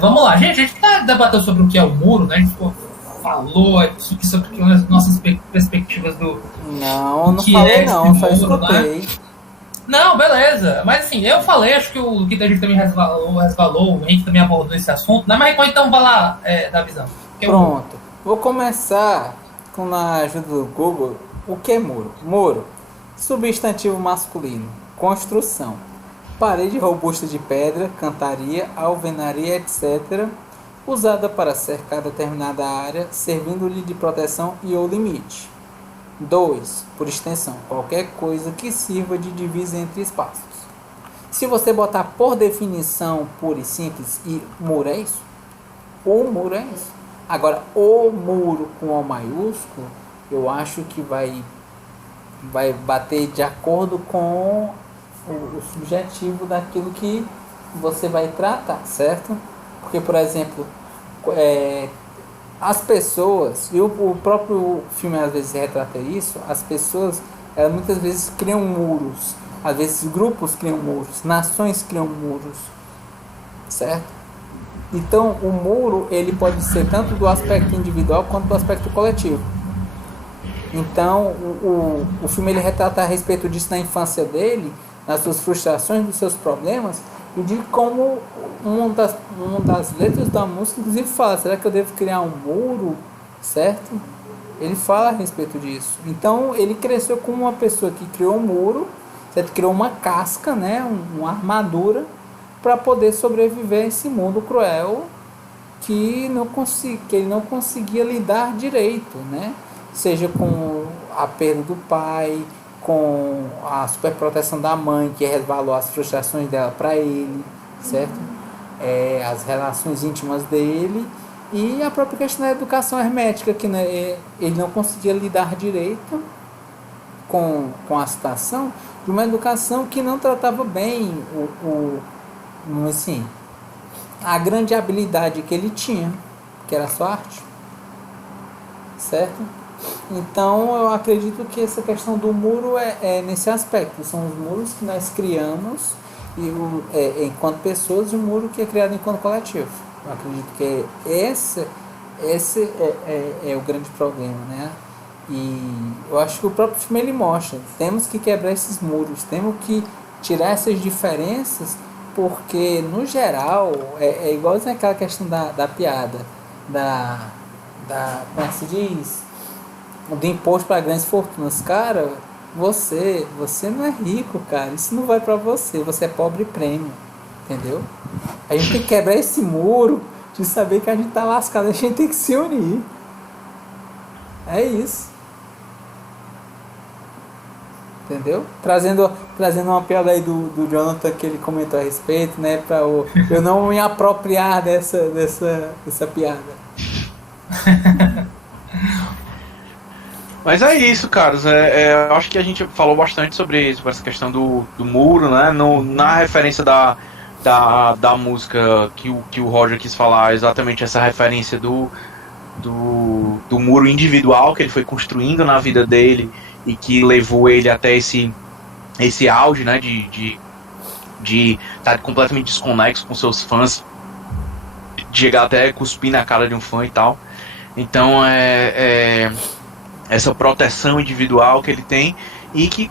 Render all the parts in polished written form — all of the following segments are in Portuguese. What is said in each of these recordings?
Vamos lá, gente, a gente tá debatendo sobre o que é o muro, né? A gente falou aqui sobre as nossas perspectivas do Não que falei é esse não, só muro, né? escutei. Não, beleza. Mas assim, eu falei, acho que o Guita também resvalou, o Henrique também abordou esse assunto, né? Mas então vai lá da visão. O que é o muro? Pronto. Vou começar com a ajuda do Google. O que é muro? Muro. Substantivo masculino. Construção. Parede robusta de pedra, cantaria, alvenaria, etc. Usada para cercar determinada área, servindo-lhe de proteção e ou limite. 2. Por extensão. Qualquer coisa que sirva de divisa entre espaços. Se você botar por definição pura e simples e muro é isso, o muro é isso. Agora, o muro com O maiúsculo, eu acho que vai bater de acordo com o subjetivo daquilo que você vai tratar, certo? Porque, por exemplo, as pessoas, e o próprio filme às vezes retrata isso, as pessoas elas muitas vezes criam muros, às vezes grupos criam muros, nações criam muros, certo? Então, o muro ele pode ser tanto do aspecto individual quanto do aspecto coletivo. Então, o filme ele retrata a respeito disso na infância dele, nas suas frustrações, dos seus problemas, e de como uma das letras da música, inclusive, fala: será que eu devo criar um muro? Certo? Ele fala a respeito disso. Então, ele cresceu como uma pessoa que criou um muro, certo? Criou uma casca, né? Uma armadura, para poder sobreviver a esse mundo cruel que ele não conseguia lidar direito, né? Seja com a perda do pai, com a superproteção da mãe, que resvalou as frustrações dela para ele, certo? As relações íntimas dele e a própria questão da educação hermética, que né, ele não conseguia lidar direito com a situação de uma educação que não tratava bem assim, a grande habilidade que ele tinha, que era a sua arte, certo? Então eu acredito que essa questão do muro é nesse aspecto, são os muros que nós criamos enquanto pessoas e o muro que é criado enquanto coletivo. Eu acredito que esse é o grande problema, né? E eu acho que o próprio filme ele mostra, temos que quebrar esses muros, temos que tirar essas diferenças, porque no geral é igualzinho aquela questão da piada, como é que se diz? Do imposto para grandes fortunas. Cara, você não é rico, cara, isso não vai para você é pobre prêmio, entendeu? A gente tem que quebrar esse muro de saber que a gente tá lascado, a gente tem que se unir. É isso. Entendeu? Trazendo uma piada aí do Jonathan que ele comentou a respeito, né? Pra eu não me apropriar dessa piada. Mas é isso, caras. Eu acho que a gente falou bastante sobre essa questão do muro, né? Na referência da música que o Roger quis falar, exatamente essa referência do muro individual que ele foi construindo na vida dele e que levou ele até esse auge, né, de estar completamente desconexo com seus fãs, de chegar até cuspir na cara de um fã e tal. Então essa proteção individual que ele tem e que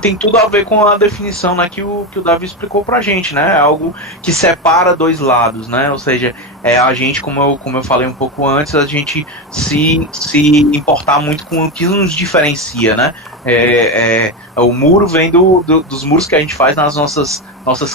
tem tudo a ver com a definição, né, que o Davi explicou pra gente, né? É algo que separa dois lados, né? Ou seja, a gente, como eu falei um pouco antes, a gente se importar muito com o que nos diferencia, né? O muro vem dos muros que a gente faz nas nossas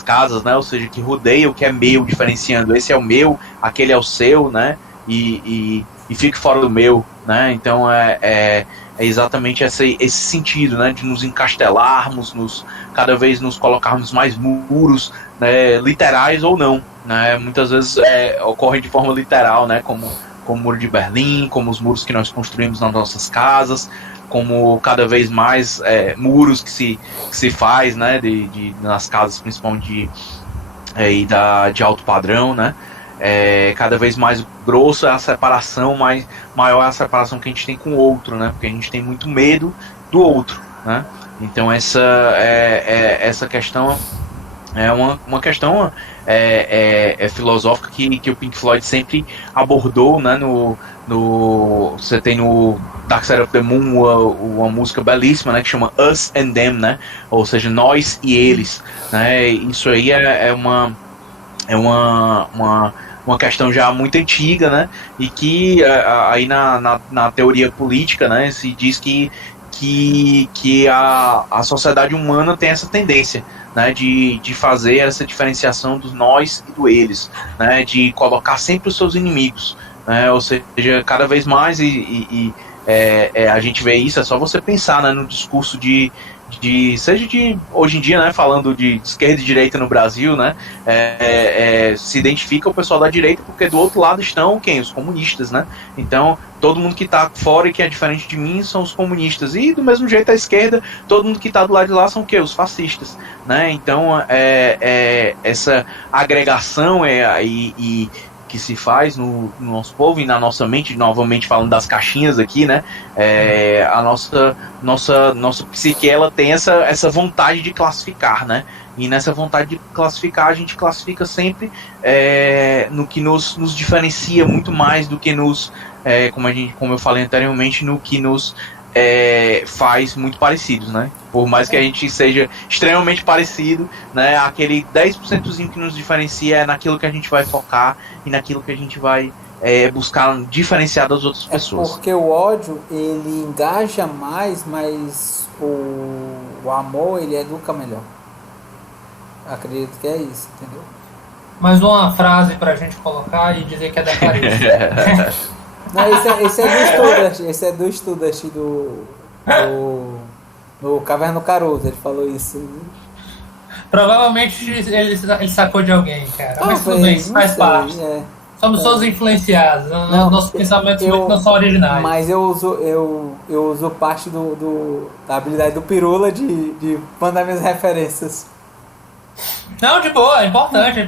casas, né? Ou seja, que rodeia o que é meu, diferenciando. Esse é o meu, aquele é o seu, né? E fique fora do meu, né? Então é exatamente esse sentido, né, de nos encastelarmos, cada vez nos colocarmos mais muros, né, literais ou não, né? Muitas vezes ocorre de forma literal, né, como o Muro de Berlim, como os muros que nós construímos nas nossas casas, como cada vez mais muros que se faz, né, nas casas, principalmente de alto padrão, né? Cada vez mais grosso é a separação, maior é a separação que a gente tem com o outro, né? Porque a gente tem muito medo do outro, né? Então essa questão é uma questão filosófica que o Pink Floyd sempre abordou, né? Você tem no Dark Side of the Moon uma música belíssima, né, que chama Us and Them, né, ou seja, nós e eles, né. Isso aí é uma questão já muito antiga, né, e que aí na teoria política, né, se diz que a sociedade humana tem essa tendência, né, de fazer essa diferenciação dos nós e do eles, né, de colocar sempre os seus inimigos, né, ou seja, cada vez mais a gente vê isso. É só você pensar, né, no discurso seja de hoje em dia, né, falando de esquerda e direita no Brasil, né, se identifica o pessoal da direita porque do outro lado estão quem? Os comunistas, né, então todo mundo que está fora e que é diferente de mim são os comunistas, e do mesmo jeito a esquerda, todo mundo que está do lado de lá são o quê? Os fascistas, né, então essa agregação que se faz no nosso povo e na nossa mente, novamente falando das caixinhas aqui, né, a nossa psique, ela tem essa vontade de classificar, né, e nessa vontade de classificar, a gente classifica sempre no que nos diferencia muito mais do que como eu falei anteriormente, no que nos faz muito parecidos, né? Por mais que a gente seja extremamente parecido, né? Aquele 10%zinho que nos diferencia é naquilo que a gente vai focar e naquilo que a gente vai buscar diferenciar das outras pessoas. Porque o ódio, ele engaja mais, mas o amor, ele educa melhor. Acredito que é isso, entendeu? Mais uma frase pra gente colocar e dizer que é da Clarice. Não, esse é do Studart do Caverna do Caruso, ele falou isso. Provavelmente ele sacou de alguém, cara. Mas tudo bem, isso faz parte. Somos todos influenciados. Nossos pensamentos não são originais. Mas eu uso parte da habilidade do Pirula de mandar minhas referências. Não, de boa, é importante,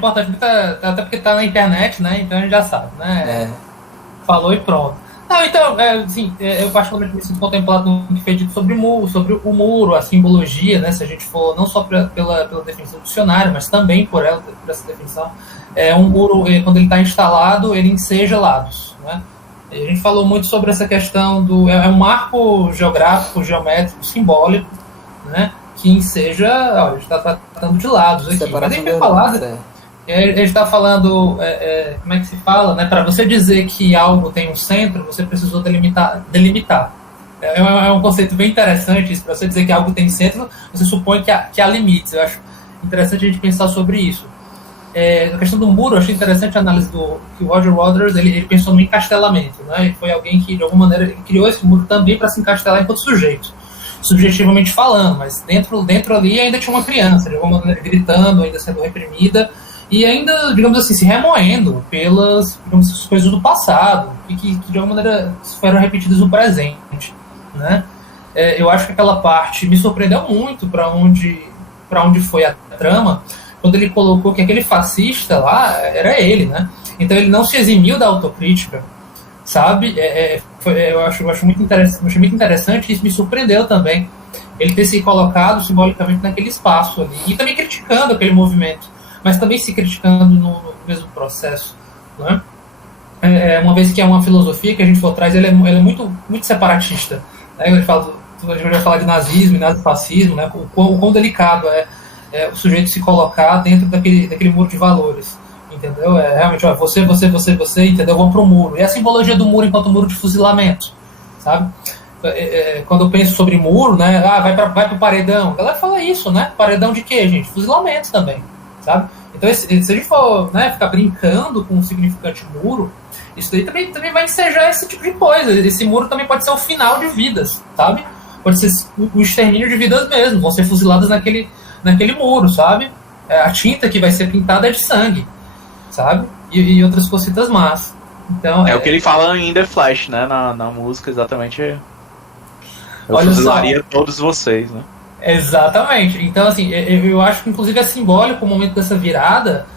até porque tá na internet, né? Então a gente já sabe, né? Falou e pronto. Não, então, assim, eu particularmente me sinto contemplado no que foi dito sobre o muro, a simbologia, né? Se a gente for não só pela definição do dicionário, mas também por essa definição, um muro, quando ele está instalado, ele enseja lados, né? A gente falou muito sobre essa questão é um marco geográfico, geométrico, simbólico, né? Que enseja, a gente está tratando de lados aqui. Mas a gente vai falar, a gente está falando, como é que se fala, né? Para você dizer que algo tem um centro, você precisou delimitar. É um conceito bem interessante isso. Para você dizer que algo tem centro, você supõe que há limites. Eu acho interessante a gente pensar sobre isso. Na questão do muro, eu achei interessante a análise que o Roger Waters ele pensou no encastelamento, né? Ele foi alguém que, de alguma maneira, ele criou esse muro também para se encastelar enquanto sujeito, subjetivamente falando, mas dentro ali ainda tinha uma criança, de alguma maneira, gritando, ainda sendo reprimida, e ainda, digamos assim, se remoendo pelas, digamos, coisas do passado, que de alguma maneira foram repetidas no presente, né? Eu acho que aquela parte me surpreendeu muito para onde foi a trama, quando ele colocou que aquele fascista lá era ele, né? Então ele não se eximiu da autocrítica, sabe? Eu acho muito interessante, achei muito interessante, e isso me surpreendeu também, ele ter se colocado simbolicamente naquele espaço ali, e também criticando aquele movimento, mas também se criticando no mesmo processo, né? Uma vez que é uma filosofia que a gente for atrás, ele é muito, muito separatista, né? A gente vai falar de nazismo e nazifascismo, né? O quão delicado o sujeito se colocar dentro daquele muro de valores, entendeu? Realmente, você, entendeu? Vamos pro muro. E a simbologia do muro enquanto muro de fuzilamento, sabe? Quando eu penso sobre muro, né? Vai pro paredão. A galera fala isso, né? Paredão de quê, gente? Fuzilamento também, sabe? Então, se a gente for, né, ficar brincando com o significante muro, isso daí também vai ensejar esse tipo de coisa. Esse muro também pode ser o final de vidas, sabe? Pode ser o extermínio de vidas mesmo. Vão ser fuziladas naquele muro, sabe? A tinta que vai ser pintada é de sangue, sabe? E outras cositas más. Então, o que ele fala em The Flash, né? Na música, exatamente. Eu olha fuzilaria só, todos vocês, né? Exatamente. Então, assim, eu acho que inclusive é simbólico o momento dessa virada,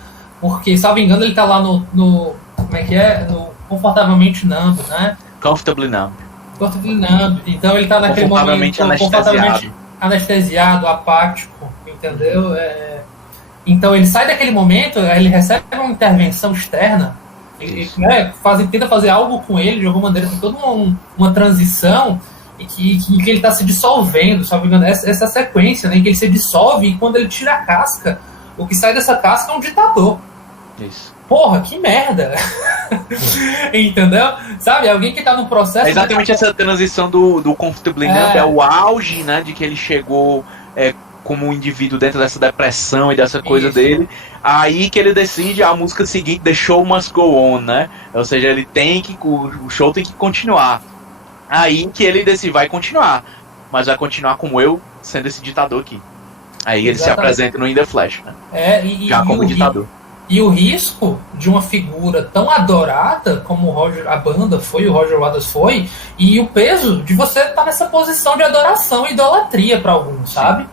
porque, salvo engano, ele tá lá no como é que é? No Confortavelmente Numb, né? Comfortably Numb. Comfortably Numb. Então ele tá naquele momento confortavelmente anestesiado, apático, entendeu? Então ele sai daquele momento, ele recebe uma intervenção externa, né, tenta fazer algo com ele de alguma maneira, tem toda uma transição em que ele está se dissolvendo, sabe? Essa sequência, né, em que ele se dissolve e quando ele tira a casca, o que sai dessa casca é um ditador. Isso. Porra, que merda! Entendeu? Sabe, alguém que tá no processo... É exatamente essa transição do Comfortably Numb, é o auge, né, de que ele chegou como um indivíduo dentro dessa depressão e dessa coisa dele. Aí que ele decide a música seguinte, The Show Must Go On, né? Ou seja, ele tem que... O show tem que continuar. Aí que ele decide, vai continuar. Mas vai continuar como eu, sendo esse ditador aqui. Aí ele se apresenta no In The Flash, né? Já como ditador. E o risco de uma figura tão adorada como a banda foi, o Roger Waters foi, e o peso de você estar nessa posição de adoração e idolatria para alguns, sabe?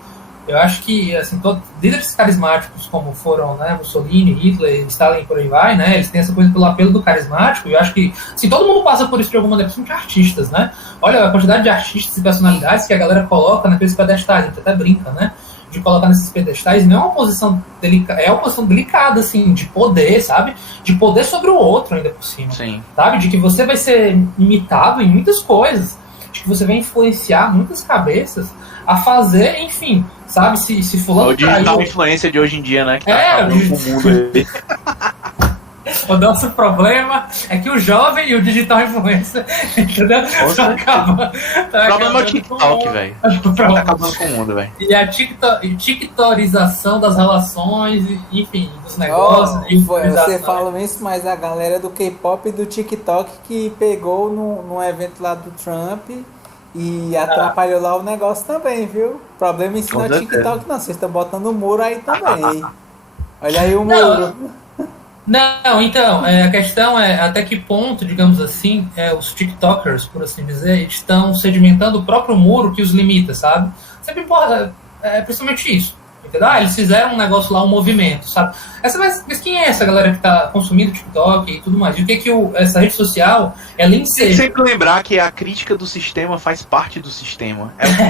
Eu acho que, assim, líderes carismáticos como foram, né, Mussolini, Hitler, Stalin e por aí vai, né, eles têm essa coisa pelo apelo do carismático, e eu acho que, assim, todo mundo passa por isso de alguma maneira, principalmente artistas, né? Olha a quantidade de artistas e personalidades que a galera coloca naqueles pedestais, a gente até brinca, né? De colocar nesses pedestais, não é uma posição delicada, é uma posição delicada, assim, de poder, sabe? De poder sobre o outro ainda por cima. Sim. Sabe? De que você vai ser imitado em muitas coisas, de que você vai influenciar muitas cabeças a fazer, enfim, sabe? Se fulano... O digital influência de hoje em dia, né? Que tá acabando com o mundo aí. O nosso problema é que o jovem e o digital influencer, entendeu? Tá acabando. O problema é o TikTok, velho. Tá acabando com o mundo, velho. E a TikTorização das relações, enfim, dos negócios. Você fala isso, mas a galera do K-pop e do TikTok que pegou num evento lá do Trump e atrapalhou lá o negócio também, viu? O problema em si não é TikTok, não. Vocês estão botando o muro aí também. Olha aí o muro. Não, então, a questão é até que ponto, digamos assim, os TikTokers, por assim dizer, estão sedimentando o próprio muro que os limita, sabe? Sempre importa, principalmente isso, entendeu? Eles fizeram um negócio lá, um movimento, sabe? Mas quem é essa galera que tá consumindo TikTok e tudo mais? E o que essa rede social, ela enseja? Tem que sempre lembrar que a crítica do sistema faz parte do sistema. É o que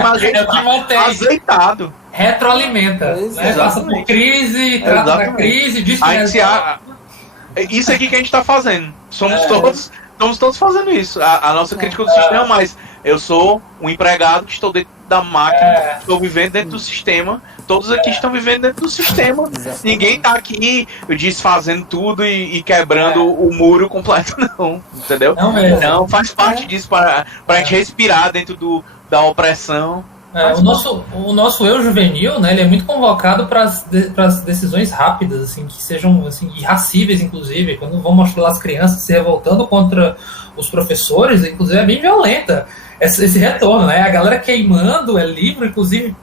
mantém o sistema azeitado. Retroalimenta, né? Passa por crise, trata da crise, diz que isso aqui que a gente está fazendo. Somos todos fazendo isso. A nossa crítica do sistema, mas eu sou um empregado que estou dentro da máquina, estou vivendo dentro do sistema. Todos aqui estão vivendo dentro do sistema. Ninguém está aqui desfazendo tudo e quebrando o muro completo, não. Entendeu? Não, faz parte disso para a gente respirar dentro da opressão. O nosso eu juvenil, né, ele é muito convocado para as decisões rápidas, assim, que sejam assim, irracíveis, inclusive. Quando vão mostrar as crianças se revoltando contra os professores, inclusive é bem violenta esse retorno, né? A galera queimando livro, inclusive,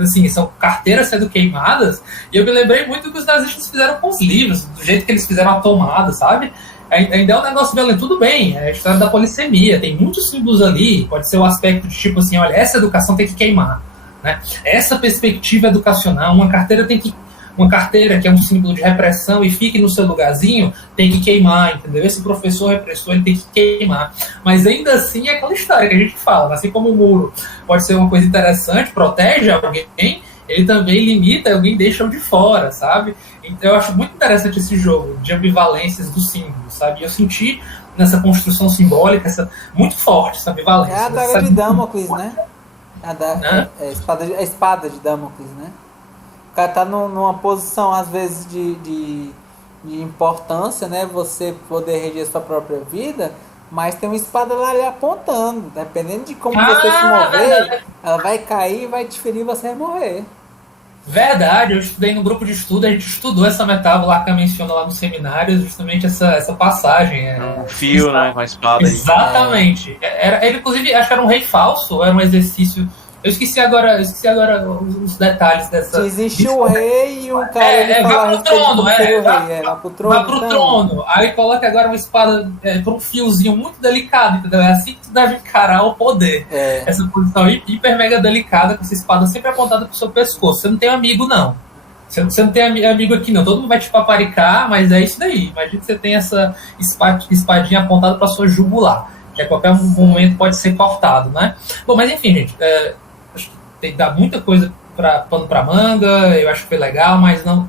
assim, são carteiras sendo queimadas. E eu me lembrei muito do que os nazistas fizeram com os livros, do jeito que eles fizeram a tomada, sabe? Ainda é um negócio violento, tudo bem, é a história da polissemia, tem muitos símbolos ali, pode ser o aspecto de tipo assim, olha, essa educação tem que queimar, né? Essa perspectiva educacional, uma carteira que é um símbolo de repressão e fique no seu lugarzinho, tem que queimar, entendeu? Esse professor repressor, ele tem que queimar. Mas ainda assim é aquela história que a gente fala, assim como o muro pode ser uma coisa interessante, protege alguém, ele também limita, alguém deixa de fora, sabe? Então eu acho muito interessante esse jogo de ambivalências dos símbolos, sabe? E eu senti nessa construção simbólica muito forte essa ambivalência. É a daga de Damocles, né? A espada de Damocles, né? O cara tá numa posição, às vezes, de importância, né? Você poder reger sua própria vida, mas tem uma espada lá ali apontando. Dependendo de como você se mover, ela vai cair, vai te ferir e você vai morrer. Verdade, eu estudei no grupo de estudo, a gente estudou essa metáfora lá que eu menciono lá no seminário, justamente essa passagem. Um fio, né, com a espada. Exatamente. Ele, inclusive, acho que era um rei falso, era um exercício... Eu esqueci agora os detalhes dessa... Existe o rei e o cara... vai pro trono, vai pro então. trono. Aí coloca agora uma espada por um fiozinho muito delicado, entendeu? É assim que tu deve encarar o poder. Essa posição hiper mega delicada, com essa espada sempre apontada pro seu pescoço. Você não tem amigo, não. Você não tem amigo aqui, não. Todo mundo vai te paparicar, mas é isso daí. Imagina que você tem essa espadinha apontada pra sua jugular, que a qualquer momento pode ser cortado, né? Bom, mas enfim, gente... dá muita coisa pano pra manga, eu acho que foi legal, mas não,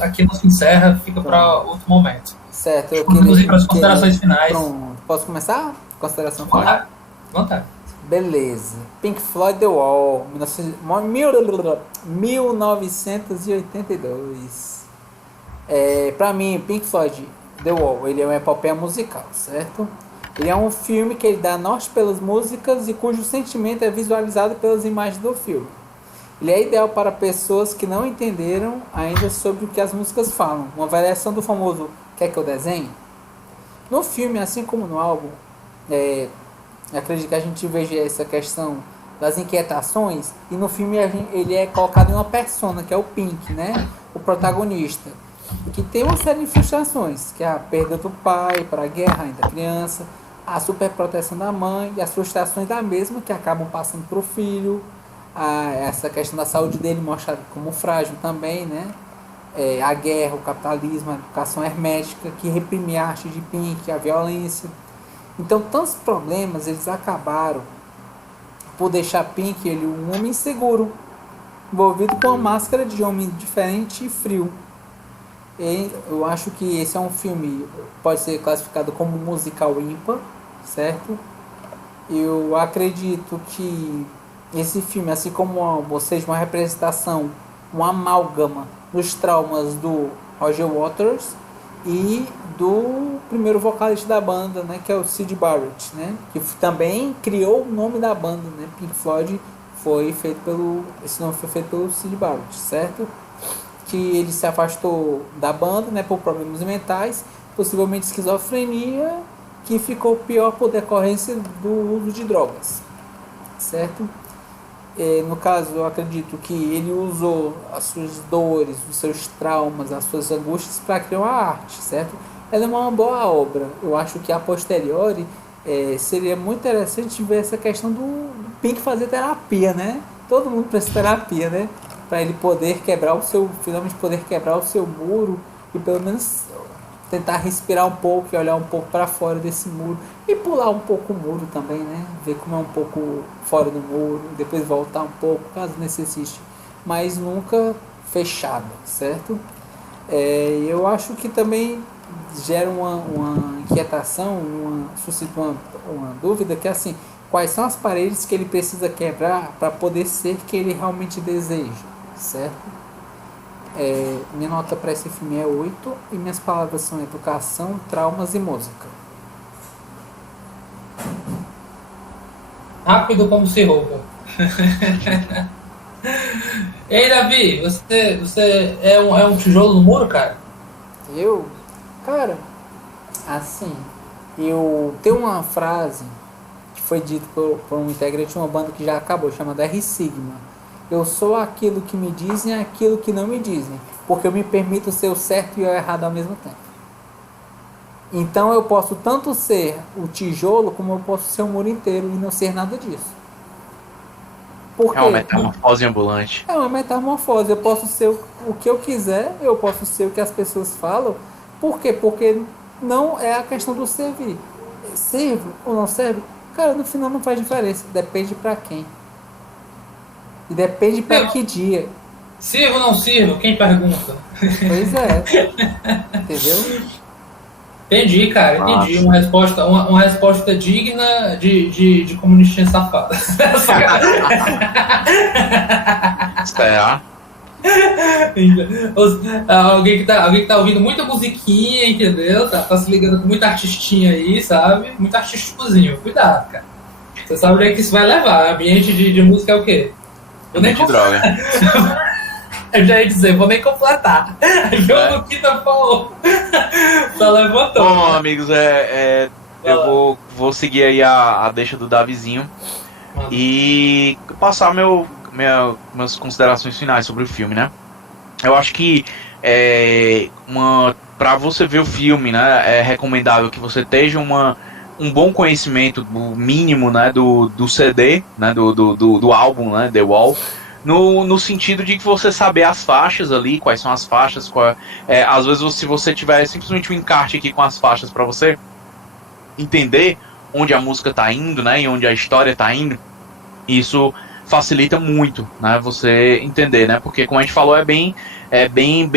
aqui não se encerra, fica para outro momento. Certo, eu Vamos ir para as considerações finais. Pronto. Posso começar? Consideração final? Vontade. Beleza. Pink Floyd The Wall, 1982. Pra mim, Pink Floyd The Wall, ele é uma epopeia musical, certo? Ele é um filme que ele dá norte pelas músicas e cujo sentimento é visualizado pelas imagens do filme. Ele é ideal para pessoas que não entenderam ainda sobre o que as músicas falam. Uma variação do famoso "quer que eu desenhe?". No filme, assim como no álbum, acredito que a gente veja essa questão das inquietações, e no filme ele é colocado em uma persona, que é o Pink, né? O protagonista, que tem uma série de frustrações, que é a perda do pai para a guerra ainda criança, a superproteção da mãe e as frustrações da mesma que acabam passando para o filho, essa questão da saúde dele mostrada como frágil também, né? A guerra, o capitalismo, a educação hermética que reprime a arte de Pink, a violência. Então, tantos problemas eles acabaram por deixar Pink ele um homem inseguro, envolvido com uma máscara de homem diferente e frio. Eu acho que esse é um filme, pode ser classificado como musical ímpar, certo? Eu acredito que esse filme, assim como seja uma representação, uma amálgama dos traumas do Roger Waters e do primeiro vocalista da banda, né, que é o Syd Barrett, né, que também criou o nome da banda, né? Pink Floyd esse nome foi feito pelo Syd Barrett, certo? Que ele se afastou da banda, né, por problemas mentais, possivelmente esquizofrenia, que ficou pior por decorrência do uso de drogas, certo? No caso, eu acredito que ele usou as suas dores, os seus traumas, as suas angústias para criar uma arte, certo? Ela é uma boa obra. Eu acho que a posteriori seria muito interessante ver essa questão do Pink fazer terapia, né? Todo mundo precisa de terapia, né? Para ele poder finalmente poder quebrar o seu muro e pelo menos tentar respirar um pouco e olhar um pouco para fora desse muro e pular um pouco o muro também, né? Ver como é um pouco fora do muro, depois voltar um pouco, caso necessite, mas nunca fechado, certo? Eu acho que também gera uma inquietação, suscita uma dúvida, que é assim, quais são as paredes que ele precisa quebrar para poder ser que ele realmente deseja, certo? Minha nota para esse filme é 8 e minhas palavras são educação, traumas e música. Rápido como se rouba. Ei, Davi, você é um tijolo no muro, cara? Cara, assim, eu tenho uma frase que foi dita por um integrante de uma banda que já acabou, chamada R Sigma. Eu sou aquilo que me dizem e aquilo que não me dizem, porque eu me permito ser o certo e o errado ao mesmo tempo. Então eu posso tanto ser o tijolo, como eu posso ser o muro inteiro e não ser nada disso. É uma metamorfose ambulante. É uma metamorfose. Eu posso ser o que eu quiser, eu posso ser o que as pessoas falam. Por quê? Porque não é a questão do servir. Serve ou não serve? Cara, no final não faz diferença. Depende pra quem. E depende pra que dia. Sirvo ou não sirvo? Quem pergunta? Pois é. Entendeu? Entendi, cara. Entendi. Uma resposta digna de comunistinha safada. Será? Alguém que tá ouvindo muita musiquinha, entendeu? Tá se ligando com muita artistinha aí, sabe? Muito artísticozinho. Cuidado, cara. Você sabe onde é que isso vai levar. Ambiente de música é o quê? Eu nem droga. Eu já ia dizer, vou nem completar. O Kita falou. Só levantou. Bom, amigos, eu vou seguir aí a deixa do Davizinho e passar minhas considerações finais sobre o filme, né? Eu acho que pra você ver o filme, né, é recomendável que você esteja um bom conhecimento mínimo, né, do CD, né, do álbum, né, The Wall, no sentido de que você saber as faixas ali, quais são as faixas, às vezes se você tiver simplesmente um encarte aqui com as faixas para você entender onde a música tá indo, né, e onde a história tá indo, isso facilita muito, né, você entender, né, porque como a gente falou, é bem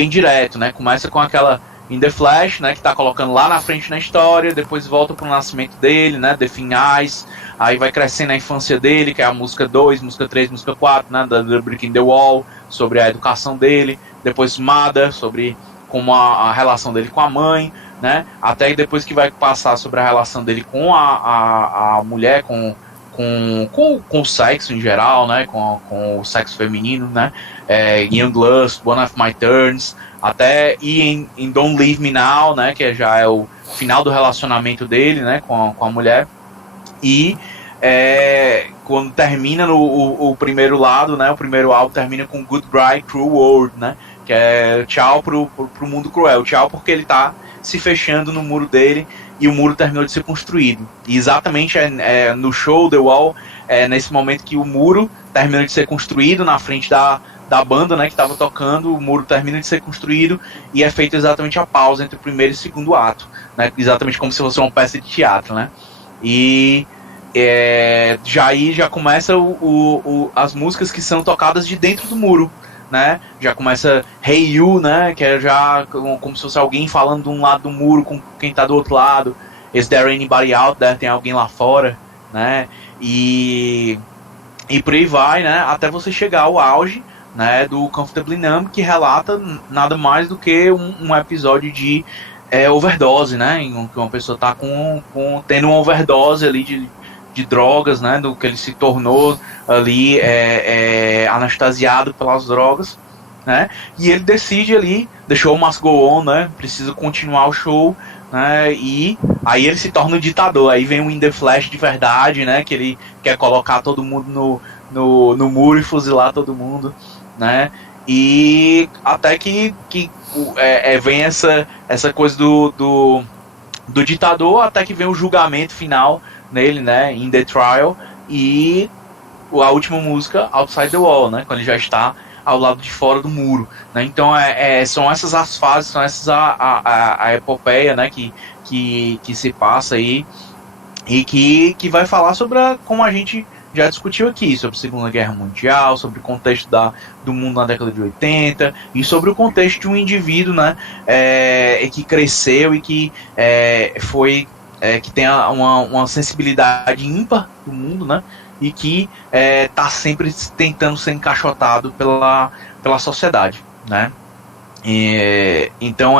direto, né, começa com aquela In The Flash, né, que tá colocando lá na frente na história, depois volta pro nascimento dele, né, The Thin Eyes, aí vai crescendo a infância dele, que é a música 2, música 3, música 4, né, da Breaking the Wall, sobre a educação dele, depois Mother, sobre como a relação dele com a mãe, né, até depois que vai passar sobre a relação dele com a mulher, com o sexo em geral, né, com o sexo feminino, né, Young Lust, One of My Turns, até ir em Don't Leave Me Now, né, que já é o final do relacionamento dele, né, com a mulher, e quando termina o primeiro lado, né, o primeiro álbum termina com Goodbye Cruel World, né, que é tchau pro mundo cruel, tchau porque ele tá se fechando no muro dele e o muro terminou de ser construído. E exatamente no show The Wall, nesse momento que o muro termina de ser construído na frente da banda, né, que estava tocando, o muro termina de ser construído e é feito exatamente a pausa entre o primeiro e o segundo ato, né, exatamente como se fosse uma peça de teatro, né, e já começa as músicas que são tocadas de dentro do muro, né, já começa Hey You, né, que é já como se fosse alguém falando de um lado do muro com quem tá do outro lado, Is there anybody out there, tem alguém lá fora, né, e por aí vai, né, até você chegar ao auge, né, do Comfortably Numb, que relata nada mais do que um episódio de overdose, né, em que uma pessoa tá tendo uma overdose ali de drogas, né, do que ele se tornou ali anestasiado pelas drogas, né, e ele decide ali, the show must go on, né, precisa continuar o show, né, e aí ele se torna um ditador, aí vem o In The Flash de verdade, né, que ele quer colocar todo mundo no muro e fuzilar todo mundo, né, e até que vem essa coisa do ditador, até que vem o julgamento final nele, né, In The Trial, e a última música, Outside the Wall, né, quando ele já está ao lado de fora do muro, né, então são essas as fases, são essas a epopeia, né, que se passa aí, e que vai falar sobre como a gente já discutiu aqui, sobre a Segunda Guerra Mundial, sobre o contexto do mundo na década de 80, e sobre o contexto de um indivíduo, né, que cresceu e que que tem uma sensibilidade ímpar do mundo, né, e que está sempre tentando ser encaixotado pela sociedade, né. Então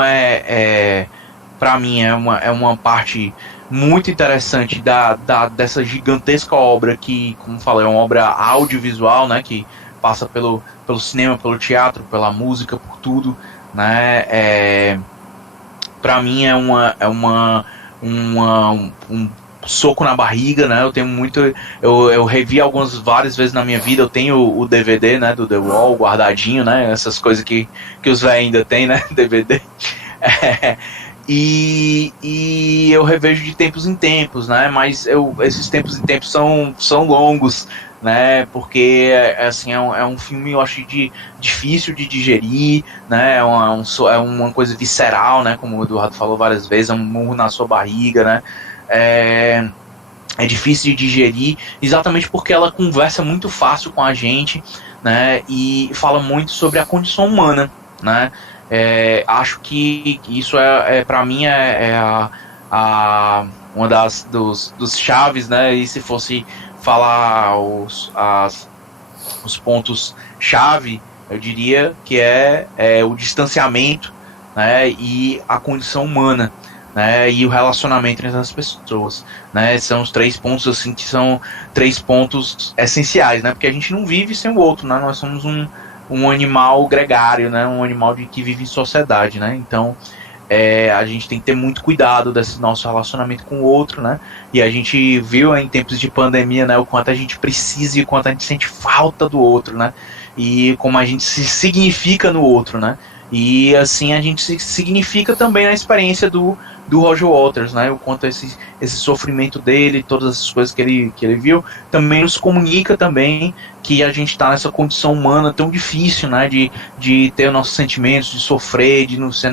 para mim é uma parte muito interessante dessa gigantesca obra que, como falei, é uma obra audiovisual, né, que passa pelo cinema, pelo teatro, pela música, por tudo, né. Para mim é um soco na barriga, né. Eu tenho muito, eu revi várias vezes na minha vida. Eu tenho o DVD, né, do The Wall guardadinho, né, essas coisas que os velhos ainda tem, né, DVD. E eu revejo de tempos em tempos, né? Mas esses tempos em tempos são longos, né? Porque assim, é um filme, eu acho, difícil de digerir, né? É uma coisa visceral, né? Como o Eduardo falou várias vezes, é um murro na sua barriga, né? É difícil de digerir, exatamente porque ela conversa muito fácil com a gente, né? E fala muito sobre a condição humana, né? Acho que isso para mim uma dos chaves, né? E se fosse falar os pontos chave, eu diria que é o distanciamento, né? E a condição humana, né? E o relacionamento entre as pessoas, né? São os 3 pontos, assim, que são 3 pontos essenciais, né? Porque a gente não vive sem o outro, né? Nós somos um animal gregário, né? Um animal que vive em sociedade, né? Então a gente tem que ter muito cuidado desse nosso relacionamento com o outro, né? E a gente viu em tempos de pandemia, né, o quanto a gente precisa e o quanto a gente sente falta do outro, né? E como a gente se significa no outro, né? E assim a gente se significa também na experiência do Roger Waters, né? O quanto esse sofrimento dele, todas essas coisas que ele viu, também nos comunica também que a gente está nessa condição humana tão difícil, né? De ter os nossos sentimentos, de sofrer, de não se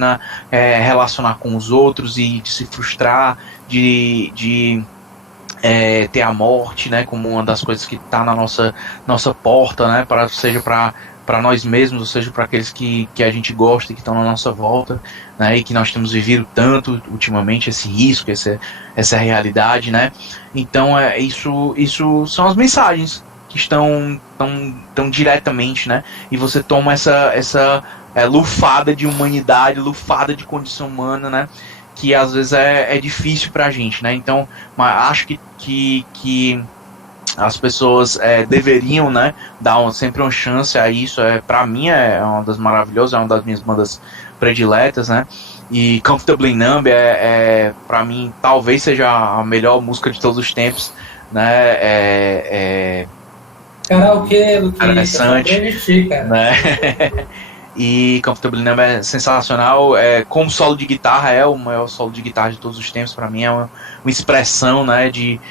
relacionar com os outros e de se frustrar, de ter a morte, né, como uma das coisas que está na nossa porta, né, seja para nós mesmos, ou seja, para aqueles que a gente gosta e que estão na nossa volta, né, e que nós temos vivido tanto ultimamente, esse risco, essa realidade, né. Então isso são as mensagens que estão tão diretamente, né, e você toma essa lufada de humanidade, lufada de condição humana, né, que às vezes é difícil pra gente, né? Então, acho que as pessoas deveriam, né, dar sempre uma chance a isso. Pra mim é uma das maravilhosas, é uma das minhas bandas prediletas, né? E Comfortably Numb pra mim talvez seja a melhor música de todos os tempos, né? Karaokê, Luquinha, interessante, cara. Né? E Comfortably Numb é sensacional. Como solo de guitarra, é o maior solo de guitarra de todos os tempos. Para mim é uma expressão, né, de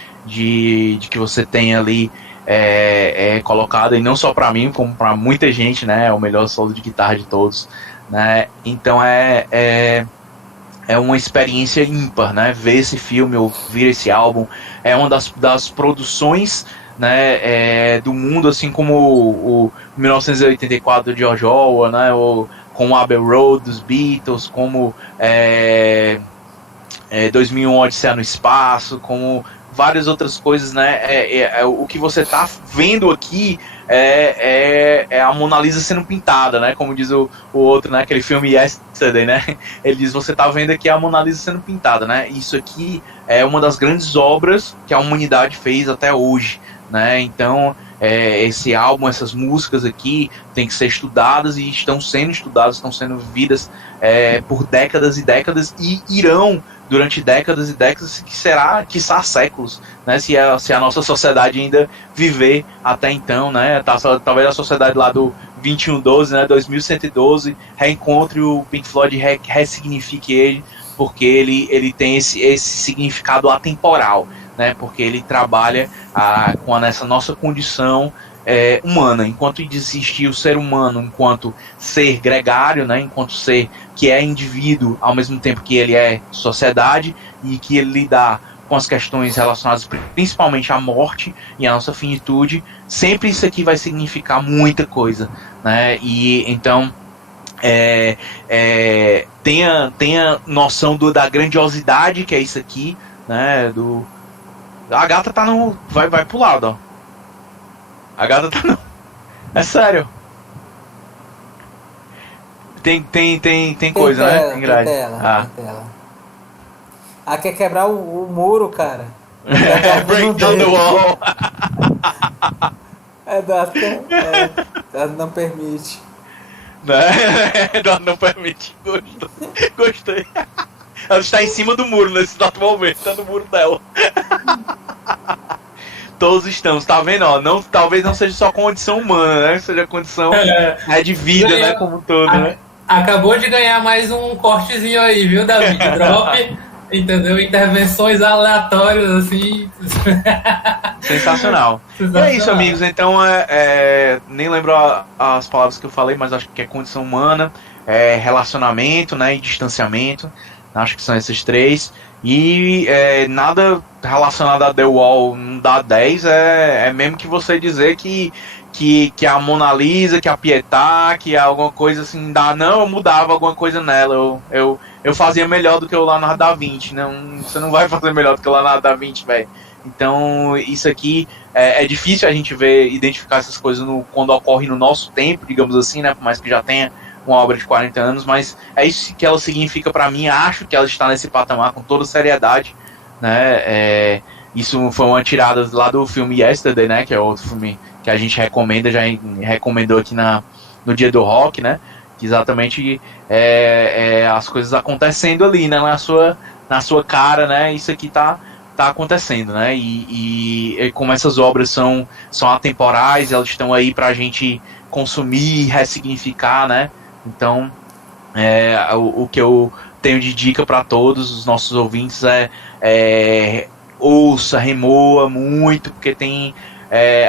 que você tem ali colocado, e não só para mim, como para muita gente, né, é o melhor solo de guitarra de todos, né? Então é uma experiência ímpar, né, ver esse filme, ouvir esse álbum. É uma das produções, né, do mundo, assim como o 1984 do George Orwell, né, ou com Abbey Road dos Beatles, como 2001 Odisseia no Espaço, como várias outras coisas, né. O que você está vendo aqui é a Mona Lisa sendo pintada, né, como diz o outro, né, aquele filme Yesterday, né, ele diz, você está vendo aqui a Mona Lisa sendo pintada, né. Isso aqui é uma das grandes obras que a humanidade fez até hoje, né. Então esse álbum, essas músicas aqui tem que ser estudadas, e estão sendo estudadas, estão sendo vividas por décadas e décadas, e irão durante décadas e décadas, que será, quiçá, séculos, né, se a nossa sociedade ainda viver até então, né, talvez a sociedade lá do 2112, né, 2112, reencontre o Pink Floyd, ressignifique ele, porque ele tem esse significado atemporal, né, porque ele trabalha com essa nossa condição humana, enquanto existe o ser humano enquanto ser gregário, né, enquanto ser que é indivíduo, ao mesmo tempo que ele é sociedade, e que ele lida com as questões relacionadas principalmente à morte e à nossa finitude, sempre isso aqui vai significar muita coisa, né, e então tenha noção da grandiosidade que é isso aqui, né, a gata tá no... Vai pro lado, ó. A gata tá no... É sério. Tem coisa, tela, né? Tem grade. Tem tela. Quer quebrar o muro, cara. Break down the wall. Não permite. Né? Não permite. Gostei. Ela está em cima do muro nesse exato momento, está no muro dela. Todos estamos, tá vendo? Ó, não, talvez não seja só condição humana, né? Seja condição de vida, né? Como um todo, né? Acabou de ganhar mais um cortezinho aí, viu, David? Drop, entendeu? Intervenções aleatórias, assim. Sensacional. E é isso, amigos. Então, nem lembro as palavras que eu falei, mas acho que é condição humana, relacionamento, né? E distanciamento. Acho que são esses três. E nada relacionado a The Wall não dá 10. É mesmo que você dizer que a Mona Lisa, que a Pietà, que alguma coisa assim, não, eu mudava alguma coisa nela. Eu fazia melhor do que o Leonardo da Vinci. Não, você não vai fazer melhor do que o Leonardo da Vinci, velho. Então, isso aqui é difícil a gente identificar essas coisas quando ocorre no nosso tempo, digamos assim, né? Por mais que já tenha uma obra de 40 anos, mas é isso que ela significa para mim. Acho que ela está nesse patamar com toda seriedade, né? Isso foi uma tirada lá do filme Yesterday, né? Que é outro filme que a gente recomenda, já recomendou aqui no Dia do Rock, né? Que exatamente as coisas acontecendo ali, né? Na sua cara, né? Isso aqui tá acontecendo, né? E como essas obras são atemporais, elas estão aí pra gente consumir, ressignificar, né? Então, o que eu tenho de dica para todos os nossos ouvintes ouça, remoa muito, porque tem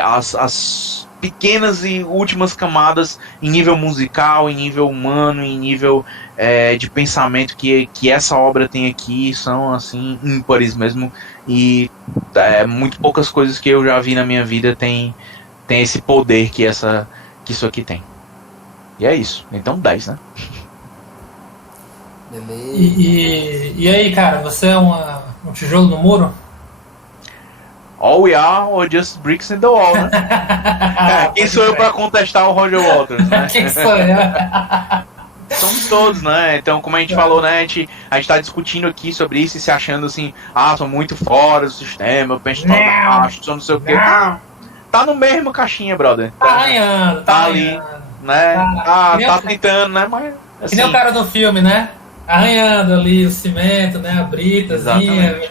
as pequenas e últimas camadas em nível musical, em nível humano, em nível de pensamento que essa obra tem aqui são assim ímpares mesmo, e muito poucas coisas que eu já vi na minha vida tem esse poder que isso aqui tem. E é isso, então 10, né? Beleza. E aí, cara, você é um tijolo no muro? All we are or just bricks in the wall, né? Quem sou eu pra contestar o Roger Waters, né? Quem sou eu? Somos todos, né? Então, como a gente falou, né? A gente tá discutindo aqui sobre isso e se achando assim, sou muito fora do sistema, eu penso baixo, sou não sei o quê. Tá no mesmo caixinha, brother. Tá arranhando, tá ali, né? Tá tentando, né? Mas, assim, que nem o cara do filme, né? Arranhando ali o cimento, né? A britazinha,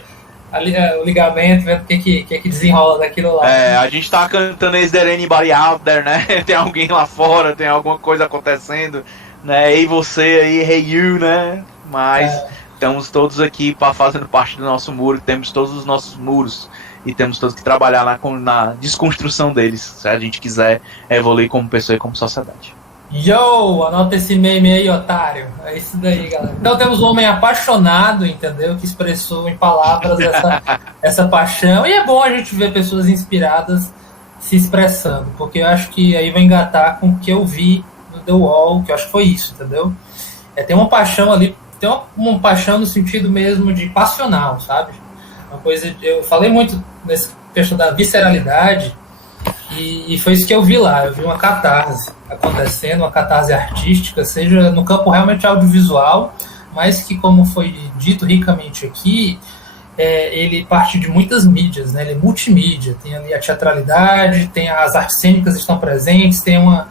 ali, o ligamento, vendo o que desenrola daquilo lá. A gente tá cantando Is there anybody out there, né? Tem alguém lá fora, tem alguma coisa acontecendo, né? E você aí, hey you, né? Mas estamos todos aqui fazendo parte do nosso muro, temos todos os nossos muros e temos todos que trabalhar na desconstrução deles, se a gente quiser evoluir como pessoa e como sociedade. Yo, anota esse meme aí, otário. É isso daí, galera. Então temos um homem apaixonado, entendeu? Que expressou em palavras essa paixão. E é bom a gente ver pessoas inspiradas se expressando, porque eu acho que aí vai engatar com o que eu vi no The Wall, que eu acho que foi isso, entendeu? Tem uma paixão ali, tem uma paixão no sentido mesmo de passional, sabe? Uma coisa, eu falei muito nessa questão da visceralidade, e foi isso que eu vi lá. Eu vi uma catarse acontecendo, uma catarse artística, seja no campo realmente audiovisual, mas que, como foi dito ricamente aqui, ele parte de muitas mídias, né? Ele é multimídia, tem ali a teatralidade, tem as artes cênicas estão presentes, tem uma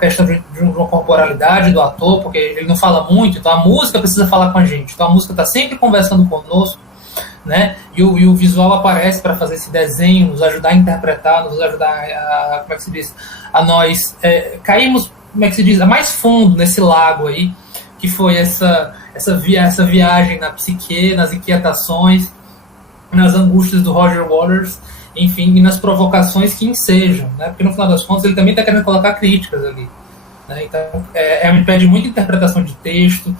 questão de uma corporalidade do ator, porque ele não fala muito, então a música precisa falar com a gente, então a música está sempre conversando conosco, né? E o visual aparece para fazer esse desenho, nos ajudar a interpretar, nos ajudar a, como é que se diz, a nós cairmos, como é que se diz, a mais fundo nesse lago aí, que foi essa viagem na psique, nas inquietações, nas angústias do Roger Waters, enfim, e nas provocações que ensejam, né? Porque no final das contas ele também está querendo colocar críticas ali, né? Então me pede muita interpretação de texto,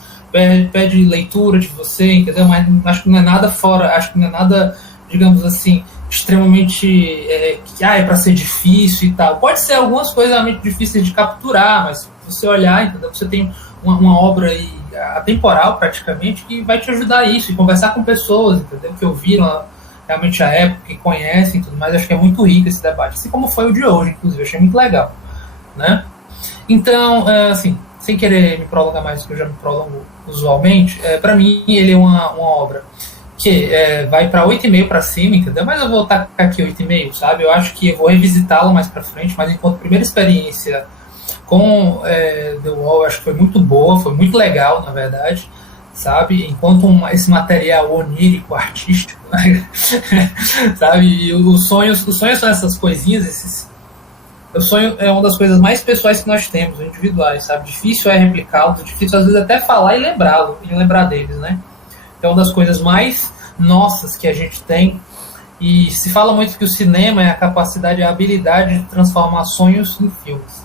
pede leitura de você, entendeu? Mas acho que não é nada fora, acho que não é nada, digamos assim, extremamente é para ser difícil e tal. Pode ser algumas coisas realmente difíceis de capturar, mas se você olhar, entendeu? Você tem uma obra aí atemporal praticamente que vai te ajudar a isso, e conversar com pessoas, entendeu? Que ouviram realmente a época, que conhecem e tudo mais. Acho que é muito rico esse debate, assim como foi o de hoje, inclusive. Eu achei muito legal, né? Então, assim, sem querer me prolongar mais do que eu já me prolongo usualmente, para mim ele é uma obra que vai para 8,5 para cima, entendeu? Mas eu vou estar aqui 8,5, sabe? Eu acho que eu vou revisitá-la mais para frente, mas enquanto primeira experiência com The Wall, eu acho que foi muito boa, foi muito legal, na verdade, sabe? Enquanto esse material onírico, artístico, né? Sabe? E os sonhos são essas coisinhas, o sonho é uma das coisas mais pessoais que nós temos, individuais, sabe? Difícil é replicá-lo, difícil às vezes até falar e lembrar deles, né? É uma das coisas mais nossas que a gente tem, e se fala muito que o cinema é a capacidade, a habilidade de transformar sonhos em filmes.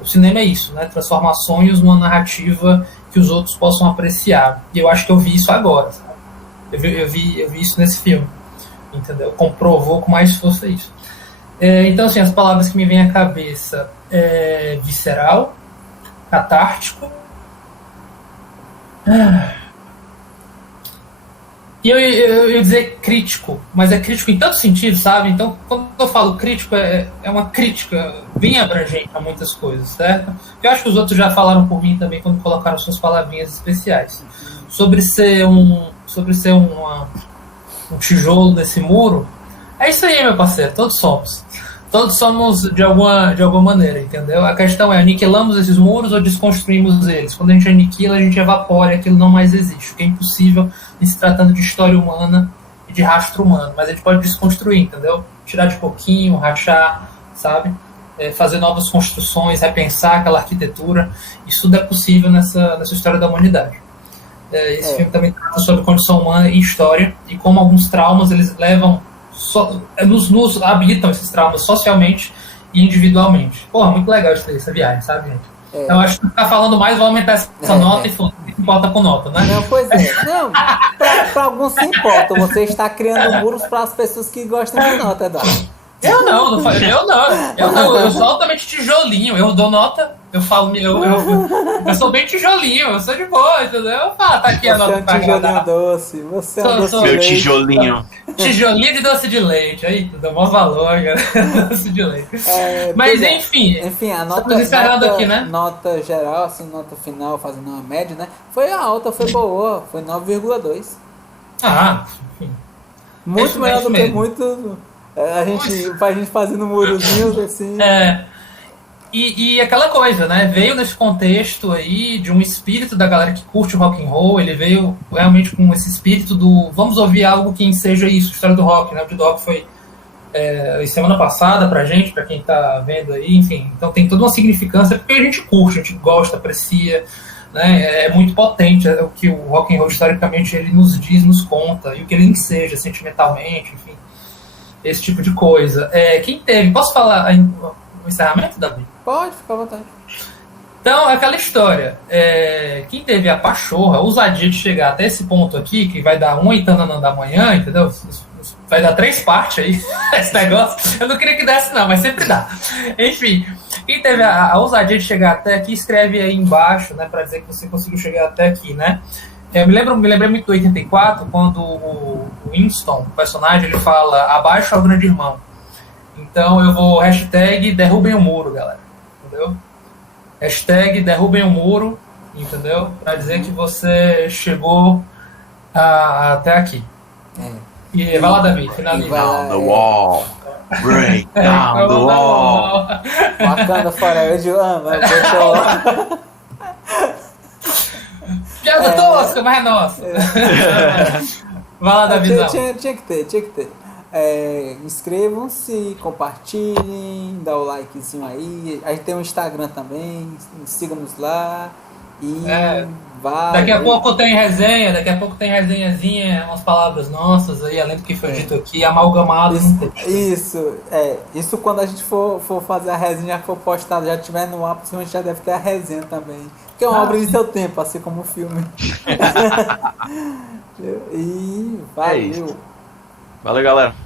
O cinema é isso, né? Transformar sonhos numa narrativa que os outros possam apreciar. E eu acho que eu vi isso agora, sabe? Eu vi isso nesse filme, entendeu? Comprovou com mais força isso. Então, assim, as palavras que me vêm à cabeça visceral, catártico, e eu ia dizer crítico, mas é crítico em tanto sentido, sabe? Então, quando eu falo crítico, é uma crítica bem abrangente a muitas coisas, certo? Eu acho que os outros já falaram por mim também quando colocaram suas palavrinhas especiais. Sobre ser um tijolo nesse muro, é isso aí, meu parceiro, todos somos. Todos somos de alguma maneira, entendeu? A questão é, aniquilamos esses muros ou desconstruímos eles? Quando a gente aniquila, a gente evapora e aquilo não mais existe, o que é impossível em se tratando de história humana e de rastro humano. Mas a gente pode desconstruir, entendeu? Tirar de pouquinho, rachar, sabe? Fazer novas construções, repensar aquela arquitetura. Isso tudo é possível nessa história da humanidade. Esse filme também trata sobre condição humana e história, e como alguns traumas eles levam nos habitam esses traumas socialmente e individualmente. Porra, muito legal essa viagem, sabe, gente? Eu acho que tá falando mais, vai aumentar essa nota e importa com nota, né? Não, pois é. Não, pra alguns se importa. Você está criando muros para as pessoas que gostam de nota, Eduardo. Eu não, eu sou altamente tijolinho, eu dou nota, eu falo, eu sou bem tijolinho, eu sou de boa, entendeu? Eu falo, tá aqui a nota pra tijolinho doce, você é um doce de Meu leite. tijolinho. Tijolinho de doce de leite, aí, dá maior valor, cara, doce de leite. Mas enfim, a estamos encerrando aqui, né? Nota geral, assim, nota final, fazendo uma média, né? Foi alta, foi boa, foi 9,2. Ah, enfim. Muito melhor do que muito... A gente fazendo murozinhos assim. E aquela coisa, né? Veio nesse contexto aí de um espírito da galera que curte o rock and roll. Ele veio realmente com esse espírito do vamos ouvir algo que seja isso, história do rock, né? O do rock foi semana passada pra gente, pra quem tá vendo aí, enfim. Então tem toda uma significância porque a gente curte, a gente gosta, aprecia, né? É muito potente o que o rock and roll historicamente ele nos diz, nos conta, e o que ele seja sentimentalmente, enfim. Esse tipo de coisa. Quem teve... Posso falar o encerramento, Davi? Pode, fica à vontade. Então, aquela história. Quem teve a pachorra, a ousadia de chegar até esse ponto aqui, que vai dar 1h da manhã, entendeu? Vai dar 3 partes aí, esse negócio. Eu não queria que desse, não, mas sempre dá. Enfim, quem teve a ousadia de chegar até aqui, escreve aí embaixo, né, pra dizer que você conseguiu chegar até aqui, né? Eu me lembrei muito do 84, quando o Winston, o personagem, ele fala abaixo ao grande irmão. Então eu vou hashtag derrubem o muro, galera. Entendeu? Hashtag derrubem o muro, entendeu? Pra dizer que você chegou até aqui. E vai lá, Davi, finaliza. Down the wall. Break down the wall. Wakanda forever, Joana. Piada tosca, mas é nossa. Vai lá, Davizão. Tinha que ter. Inscrevam-se, compartilhem, dá o likezinho aí. A gente tem um Instagram também, sigam-nos lá. E daqui a pouco tem resenhazinha, umas palavras nossas aí, além do que foi dito aqui, amalgamado. Isso quando a gente for fazer a resenha, for postado, já tiver no ar, possivelmente já deve ter a resenha também. Que é uma obra de seu tempo, assim como o filme. E valeu. Valeu, galera.